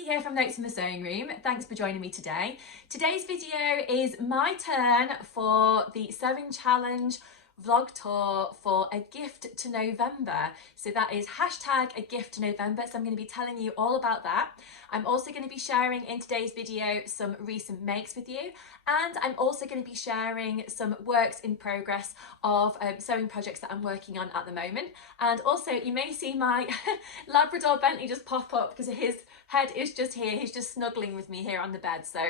Becky here from Notes in the Sewing Room. Thanks for joining me today. Today's video is my turn for the Sewing Challenge vlog tour for A Gift to November. So that is hashtag A Gift to November. So I'm going to be telling you all about that. I'm also going to be sharing in today's video some recent makes with you. And I'm also going to be sharing some works in progress of sewing projects that I'm working on at the moment. And also you may see my Labrador Bentley just pop up because his head is just here. He's just snuggling with me here on the bed. So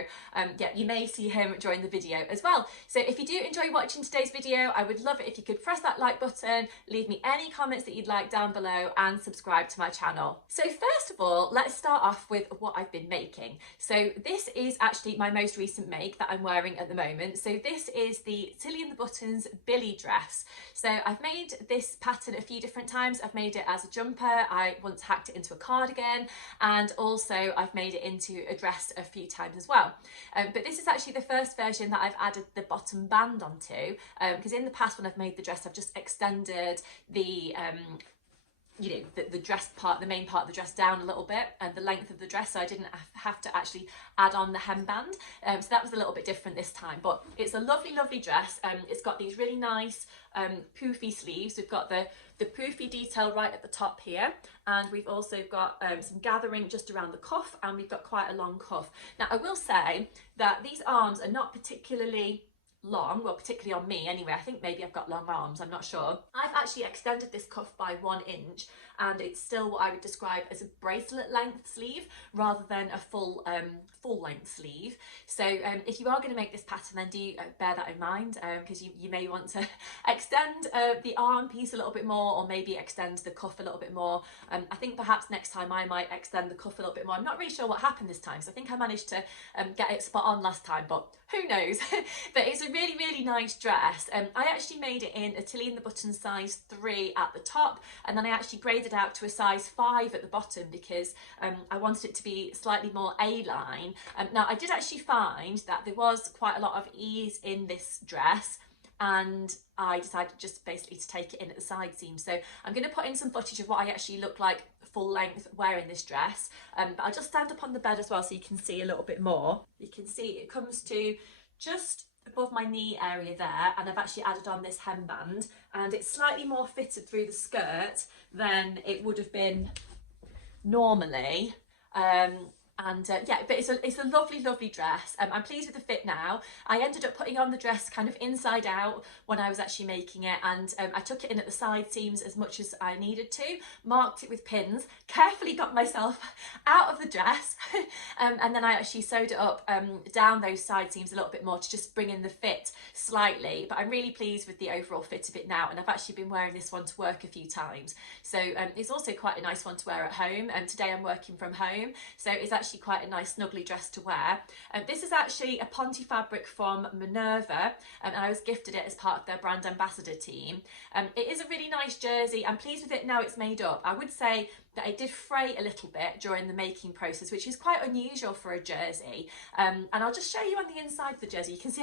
yeah, you may see him during the video as well. So if you do enjoy watching today's video, I would love it if you could press that like button, leave me any comments that you'd like down below and subscribe to my channel. So first of all, let's start off with what I've been making. So this is actually my most recent make that I'm wearing at the moment. So this is the Tilly and the Buttons Billy dress. So I've made this pattern a few different times. I've made it as a jumper. I once hacked it into a cardigan, and also I've made it into a dress a few times as well. But this is actually the first version that I've added the bottom band onto, because in the past when I've made the dress, I've just extended the the dress part, the main part of the dress down a little bit and the length of the dress, so I didn't have to actually add on the hemband. So that was a little bit different this time, but it's a lovely dress. It's got these really nice poofy sleeves. We've got the poofy detail right at the top here, and we've also got some gathering just around the cuff, and we've got quite a long cuff. Now I will say that these arms are not particularly long, well, particularly on me anyway. I think maybe I've got long arms, I'm not sure. I've actually extended this cuff by 1 inch, and it's still what I would describe as a bracelet length sleeve rather than a full length sleeve. So if you are going to make this pattern, then do bear that in mind, because you may want to extend the arm piece a little bit more, or maybe extend the cuff a little bit more. I think perhaps next time I might extend the cuff a little bit more. I'm not really sure what happened this time, so I think I managed to get it spot on last time, but who knows. But it's a really nice dress. I actually made it in a Tilly and the Buttons size 3 at the top, and then I actually graded out to a size 5 at the bottom because I wanted it to be slightly more A-line. Now I did actually find that there was quite a lot of ease in this dress, and I decided just basically to take it in at the side seam. So I'm going to put in some footage of what I actually look like full length wearing this dress, but I'll just stand up on the bed as well so you can see a little bit more. You can see it comes to just above my knee area there, and I've actually added on this hemband, and it's slightly more fitted through the skirt than it would have been normally. Yeah, but it's a lovely dress. I'm pleased with the fit now. I ended up putting on the dress kind of inside out when I was actually making it, and I took it in at the side seams as much as I needed to, marked it with pins, carefully got myself out of the dress, and then I actually sewed it up down those side seams a little bit more to just bring in the fit slightly. But I'm really pleased with the overall fit of it now, and I've actually been wearing this one to work a few times. So it's also quite a nice one to wear at home, and today I'm working from home, so it's actually quite a nice snuggly dress to wear. This is actually a Ponte fabric from Minerva, and I was gifted it as part of their brand ambassador team. It is a really nice jersey. I'm pleased with it now it's made up. I would say that it did fray a little bit during the making process, which is quite unusual for a jersey. And I'll just show you on the inside of the jersey. You can see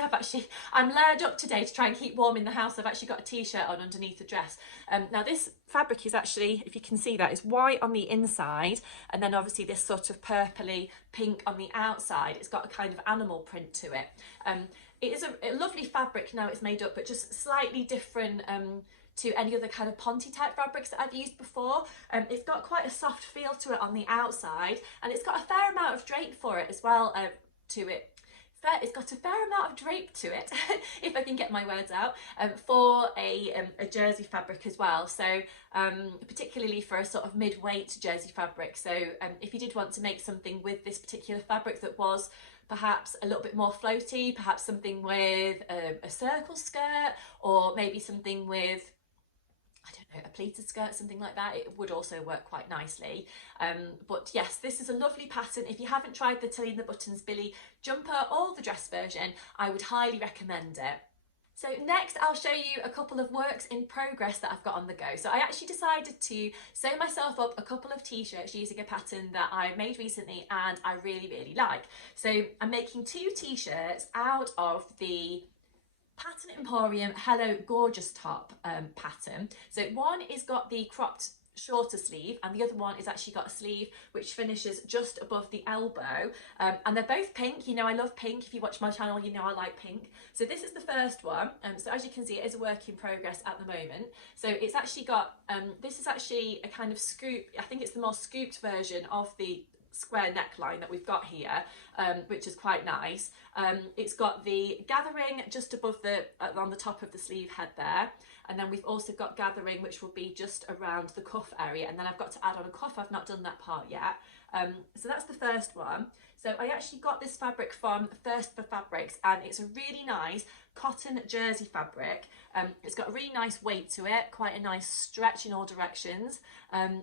I'm layered up today to try and keep warm in the house. I've actually got a t-shirt on underneath the dress. Now this fabric is actually, if you can see that, is white on the inside, and then obviously this sort of purpley pink on the outside. It's got a kind of animal print to it. It is a lovely fabric now it's made up, but just slightly different to any other kind of Ponte type fabrics that I've used before. It's got quite a soft feel to it on the outside, and it's got a fair amount of drape for it as well to it. It's got a fair amount of drape to it, if I can get my words out, for a jersey fabric as well. So particularly for a sort of mid-weight jersey fabric. So if you did want to make something with this particular fabric that was perhaps a little bit more floaty, perhaps something with a circle skirt, or maybe something with, I don't know, a pleated skirt, something like that, it would also work quite nicely. But yes, this is a lovely pattern. If you haven't tried the Tilly and the Buttons Billy jumper or the dress version, I would highly recommend it. So next I'll show you a couple of works in progress that I've got on the go. So I actually decided to sew myself up a couple of t-shirts using a pattern that I made recently and I really like. So I'm making 2 t-shirts out of the Pattern Emporium Hello Gorgeous Top pattern. So one is got the cropped shorter sleeve, and the other one is actually got a sleeve which finishes just above the elbow, and they're both pink. You know I love pink. If you watch my channel, you know I like pink. So this is the first one, so as you can see, it is a work in progress at the moment. So it's actually got this is actually a kind of scoop. I think it's the more scooped version of the square neckline that we've got here, which is quite nice. It's got the gathering just above the on the top of the sleeve head there, and then we've also got gathering which will be just around the cuff area, and then I've got to add on a cuff. I've not done that part yet. So that's the first one. So I actually got this fabric from Thirst for Fabrics, and it's a really nice cotton jersey fabric. It's got a really nice weight to it, quite a nice stretch in all directions.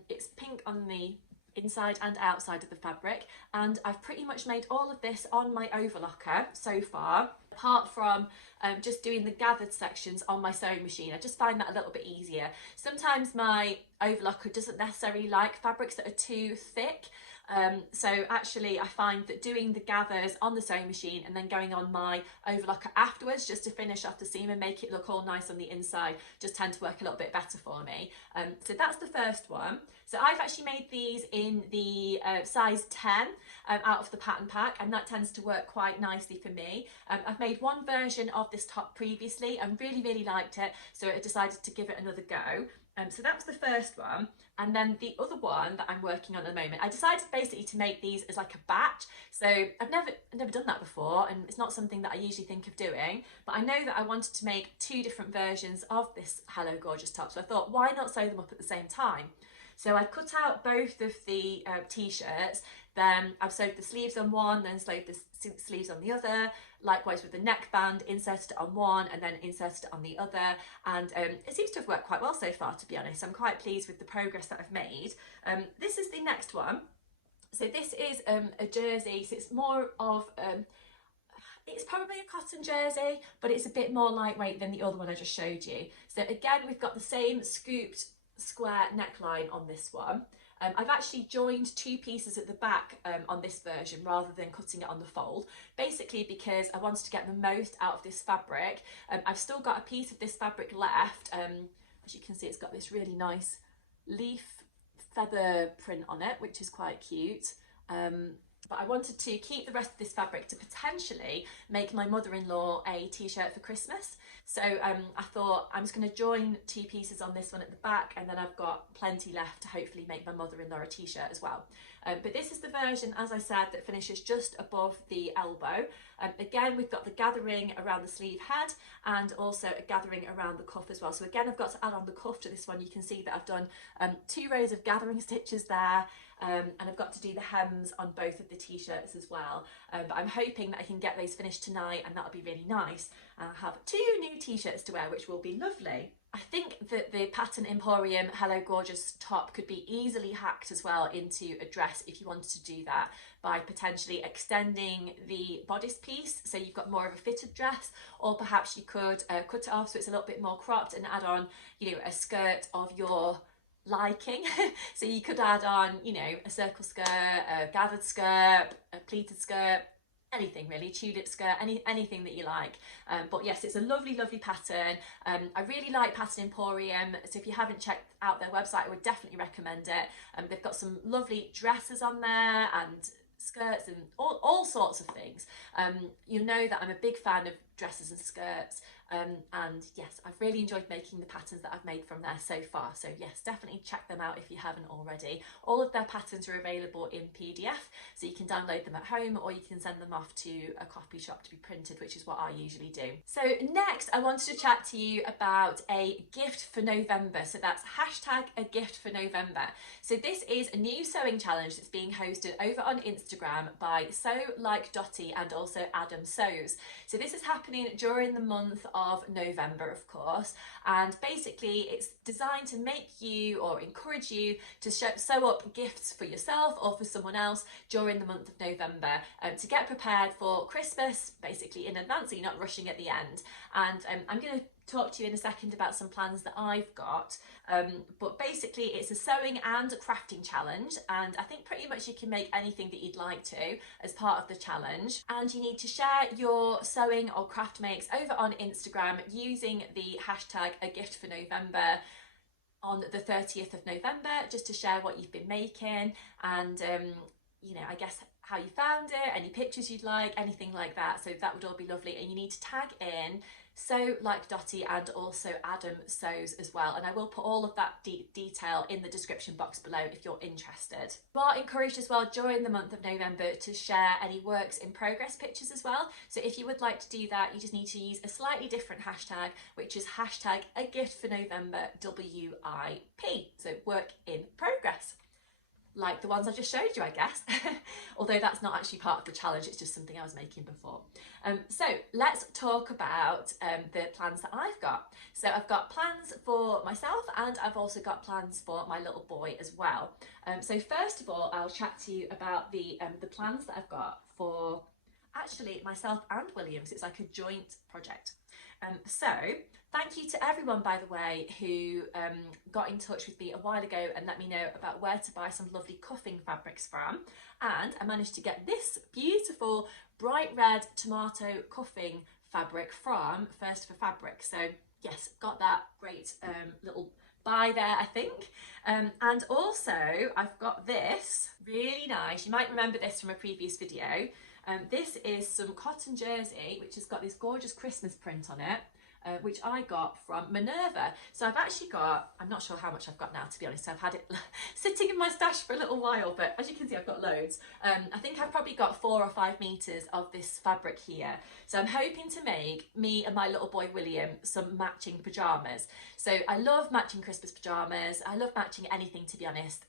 It's pink on the inside and outside of the fabric, and I've pretty much made all of this on my overlocker so far, apart from just doing the gathered sections on my sewing machine. I just find that a little bit easier. Sometimes my overlocker doesn't necessarily like fabrics that are too thick, so actually I find that doing the gathers on the sewing machine and then going on my overlocker afterwards just to finish off the seam and make it look all nice on the inside just tend to work a little bit better for me. So that's the first one. So I've actually made these in the size 10 out of the pattern pack, and that tends to work quite nicely for me. I've made one version of this top previously and really liked it, so I decided to give it another go. So that was the first one, and then the other one that I'm working on at the moment, I decided basically to make these as like a batch. So I've never done that before, and it's not something that I usually think of doing, but I know that I wanted to make two different versions of this Hello Gorgeous top, so I thought, why not sew them up at the same time? So I cut out both of the t-shirts, then I've sewed the sleeves on one, then sewed the sleeves on the other, likewise with the neckband, inserted it on one and then inserted it on the other, and it seems to have worked quite well so far, to be honest. I'm quite pleased with the progress that I've made. This is the next one. So this is a jersey, so it's more of it's probably a cotton jersey, but it's a bit more lightweight than the other one I just showed you. So again, we've got the same scooped square neckline on this one. I've actually joined two pieces at the back on this version rather than cutting it on the fold, basically because I wanted to get the most out of this fabric. I've still got a piece of this fabric left. As you can see, it's got this really nice leaf feather print on it, which is quite cute. But I wanted to keep the rest of this fabric to potentially make my mother-in-law a t-shirt for Christmas. So I thought I'm just going to join two pieces on this one at the back, and then I've got plenty left to hopefully make my mother-in-law a t-shirt as well. But this is the version, as I said, that finishes just above the elbow. Again, we've got the gathering around the sleeve head and also a gathering around the cuff as well. So again, I've got to add on the cuff to this one. You can see that I've done 2 rows of gathering stitches there. And I've got to do the hems on both of the t-shirts as well, but I'm hoping that I can get those finished tonight, and that'll be really nice. I'll have 2 new t-shirts to wear, which will be lovely. I think that the Pattern Emporium Hello Gorgeous top could be easily hacked as well into a dress if you wanted to do that, by potentially extending the bodice piece so you've got more of a fitted dress, or perhaps you could cut it off so it's a little bit more cropped and add on, you know, a skirt of your liking. So you could add on, you know, a circle skirt, a gathered skirt, a pleated skirt, anything really, tulip skirt, anything that you like. But yes, it's a lovely pattern. I really like Pattern Emporium, so if you haven't checked out their website, I would definitely recommend it. They've got some lovely dresses on there and skirts and all sorts of things. You know that I'm a big fan of dresses and skirts, and yes, I've really enjoyed making the patterns that I've made from there so far. So yes, definitely check them out if you haven't already. All of their patterns are available in PDF, so you can download them at home or you can send them off to a copy shop to be printed, which is what I usually do. So next I wanted to chat to you about a gift for November. So that's #AGiftToNovember. So this is a new sewing challenge that's being hosted over on Instagram by Sew Like Dotty and also Adam Sews. So this is happening during the month of November, of course, and basically it's designed to make you or encourage you to sew up gifts for yourself or for someone else during the month of November, to get prepared for Christmas basically in advance, so you're not rushing at the end. And I'm going to talk to you in a second about some plans that I've got, but basically it's a sewing and a crafting challenge, and I think pretty much you can make anything that you'd like to as part of the challenge, and you need to share your sewing or craft makes over on Instagram using the #AGiftForNovember on the 30th of November, just to share what you've been making and, you know, I guess how you found it, any pictures you'd like, anything like that. So that would all be lovely. And you need to tag in Sew Like Dotty and also Adam Sews as well. And I will put all of that detail in the description box below if you're interested. You are encouraged as well during the month of November to share any works in progress pictures as well. So if you would like to do that, you just need to use a slightly different hashtag, which is hashtag AGiftToNovember WIP. So work in progress. Like the ones I just showed you, I guess. Although that's not actually part of the challenge, it's just something I was making before. So let's talk about the plans that I've got. So I've got plans for myself and I've also got plans for my little boy as well. So first of all, I'll chat to you about the plans that I've got for actually myself and Williams. It's like a joint project. So thank you to everyone, by the way, who got in touch with me a while ago and let me know about where to buy some lovely cuffing fabrics from. And I managed to get this beautiful bright red tomato cuffing fabric from First for Fabric. So yes, got that great little buy there, I think. And also I've got this really nice, you might remember this from a previous video. This is some cotton jersey, which has got this gorgeous Christmas print on it, which I got from Minerva. So I've actually got, I'm not sure how much I've got now, to be honest. I've had it sitting in my stash for a little while, but as you can see, I've got loads. I think I've probably got 4 or 5 meters of this fabric here. So I'm hoping to make me and my little boy William some matching pajamas. So I love matching Christmas pajamas. I love matching anything, to be honest.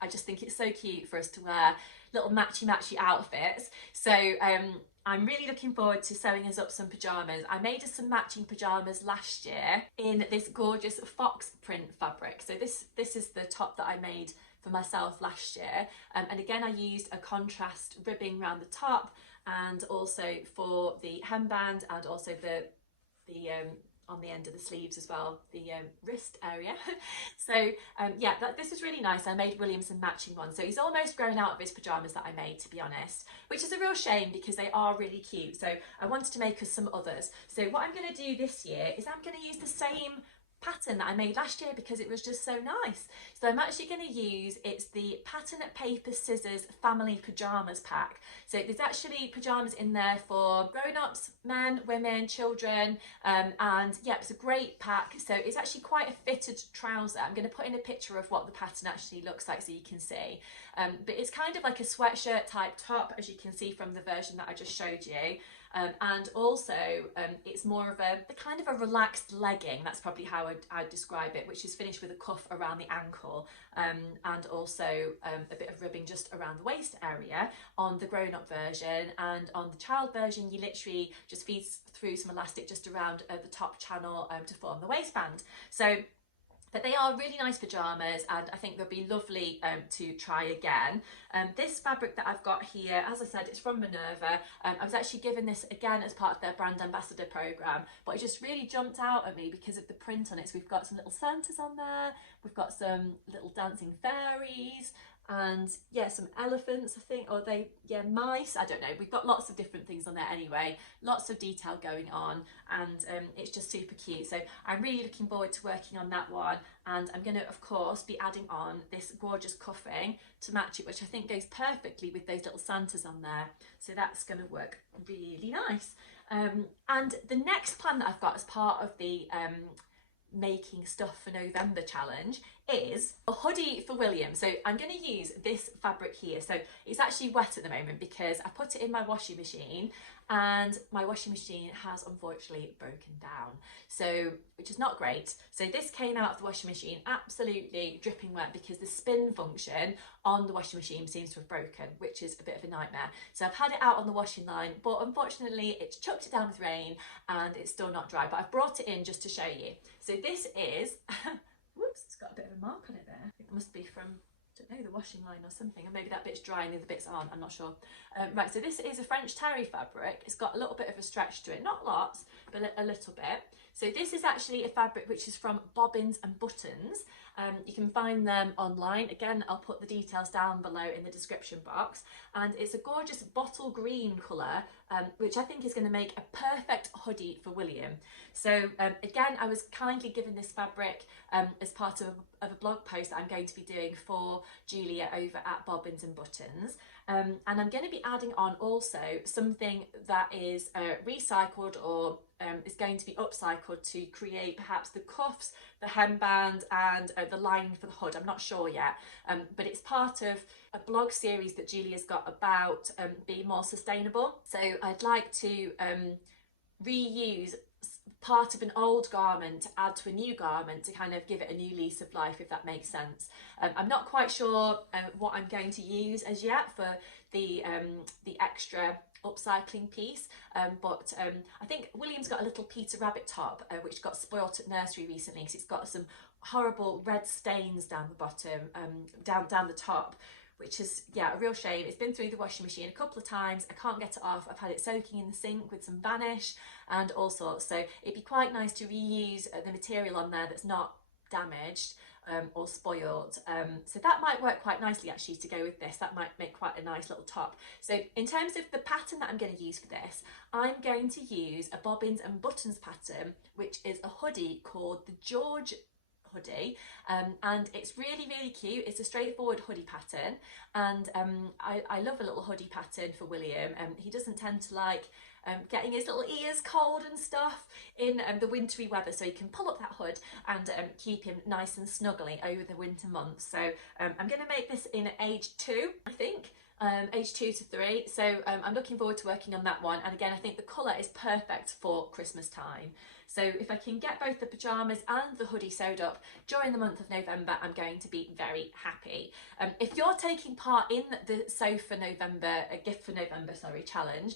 I just think it's so cute for us to wear little matchy outfits. So I'm really looking forward to sewing us up some pajamas. I made us some matching pajamas last year in this gorgeous fox print fabric. So this is the top that I made for myself last year. And again, I used a contrast ribbing around the top and also for the hemband and also the on the end of the sleeves as well, the wrist area. So yeah, this is really nice. I made William some matching ones. So he's almost grown out of his pajamas that I made, to be honest, which is a real shame because they are really cute. So I wanted to make us some others. So what I'm going to do this year is I'm going to use the same pattern that I made last year because it was just so nice. So I'm actually going to use, it's the Pattern Paper Scissors Family Pajamas pack. So there's actually pajamas in there for grown-ups, men, women, children, and yeah, it's a great pack. So it's actually quite a fitted trouser. I'm going to put in a picture of what the pattern actually looks like so you can see. But it's kind of like a sweatshirt type top, as you can see from the version that I just showed you. And also it's more of a kind of a relaxed legging, that's probably how I'd describe it, which is finished with a cuff around the ankle and also a bit of ribbing just around the waist area on the grown-up version. And on the child version you literally just feed through some elastic just around the top channel to form the waistband. So but they are really nice pajamas and I think they'll be lovely to try again. This fabric that I've got here, as I said, it's from Minerva. I was actually given this again as part of their brand ambassador program, but it just really jumped out at me because of the print on it. So we've got some little Santas on there, we've got some little dancing fairies, and yeah, some elephants, I think, or mice, I don't know. We've got lots of different things on there anyway, lots of detail going on, and it's just super cute. So I'm really looking forward to working on that one, and I'm going to, of course, be adding on this gorgeous cuffing to match it, which I think goes perfectly with those little Santas on there. So that's going to work really nice. And the next plan that I've got as part of the making stuff for November challenge is a hoodie for William. So I'm going to use this fabric here. So it's actually wet at the moment because I put it in my washing machine and my washing machine has unfortunately broken down, so which is not great. So this came out of the washing machine absolutely dripping wet because the spin function on the washing machine seems to have broken, which is a bit of a nightmare. So I've had it out on the washing line, but unfortunately it's chucked it down with rain and it's still not dry, but I've brought it in just to show you. So this is whoops, it's got a bit of a mark on it there. I think it must be from, I don't know, the washing line or something, and maybe that bit's dry and the other bits aren't, I'm not sure. Right, so this is a French terry fabric. It's got a little bit of a stretch to it, not lots, but a little bit. So this is actually a fabric which is from Bobbins and Buttons. You can find them online. Again, I'll put the details down below in the description box. And it's a gorgeous bottle green colour which I think is going to make a perfect hoodie for William. So again, I was kindly given this fabric as part of a blog post that I'm going to be doing for Julia over at Bobbins and Buttons. And I'm going to be adding on also something that is recycled or is going to be upcycled to create perhaps the cuffs, the hemband and the lining for the hood. I'm not sure yet, but it's part of a blog series that Julia's got about being more sustainable. So I'd like to reuse part of an old garment to add to a new garment to kind of give it a new lease of life, if that makes sense. I'm not quite sure what I'm going to use as yet for the extra upcycling piece, but I think William's got a little Peter Rabbit top which got spoilt at nursery recently, because it's got some horrible red stains down the bottom, down the top, which is, yeah, a real shame. It's been through the washing machine a couple of times. I can't get it off. I've had it soaking in the sink with some Vanish and all sorts. So it'd be quite nice to reuse the material on there that's not damaged or spoiled. So that might work quite nicely actually to go with this. That might make quite a nice little top. So in terms of the pattern that I'm going to use for this, I'm going to use a Bobbins and Buttons pattern, which is a hoodie called the George hoodie, and it's really cute. It's a straightforward hoodie pattern, and I love a little hoodie pattern for William. He doesn't tend to like getting his little ears cold and stuff in the wintry weather, so he can pull up that hood and keep him nice and snuggly over the winter months. So I'm going to make this in age 2, I think. Age 2 to 3, so I'm looking forward to working on that one. And again, I think the colour is perfect for Christmas time. So if I can get both the pyjamas and the hoodie sewed up during the month of November, I'm going to be very happy. If you're taking part in the Sew for November, a Gift for November, sorry, challenge,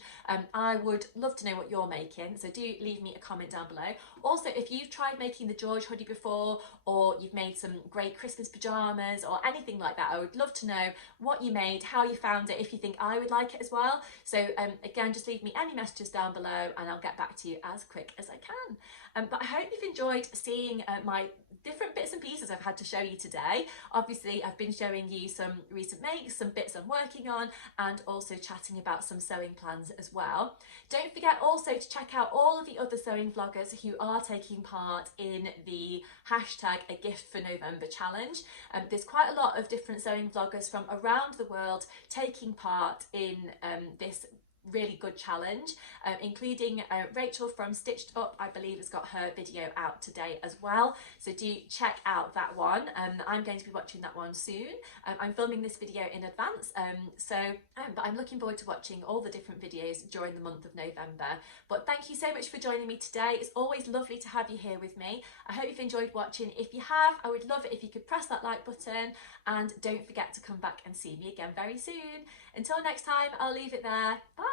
I would love to know what you're making. So do leave me a comment down below. Also, if you've tried making the George hoodie before, or you've made some great Christmas pyjamas or anything like that, I would love to know what you made, how you found it, if you think I would like it as well. So again, just leave me any messages down below and I'll get back to you as quick as I can. But I hope you've enjoyed seeing my different bits and pieces I've had to show you today. Obviously, I've been showing you some recent makes, some bits I'm working on, and also chatting about some sewing plans as well. Don't forget also to check out all of the other sewing vloggers who are taking part in the hashtag A Gift for November challenge. There's quite a lot of different sewing vloggers from around the world taking part in this really good challenge, including Rachel from Stitched Up, I believe, has got her video out today as well, so do check out that one. I'm going to be watching that one soon. I'm filming this video in advance, but I'm looking forward to watching all the different videos during the month of November. But thank you so much for joining me today. It's always lovely to have you here with me. I hope you've enjoyed watching. If you have, I would love it if you could press that like button, and don't forget to come back and see me again very soon. Until next time, I'll leave it there. Bye.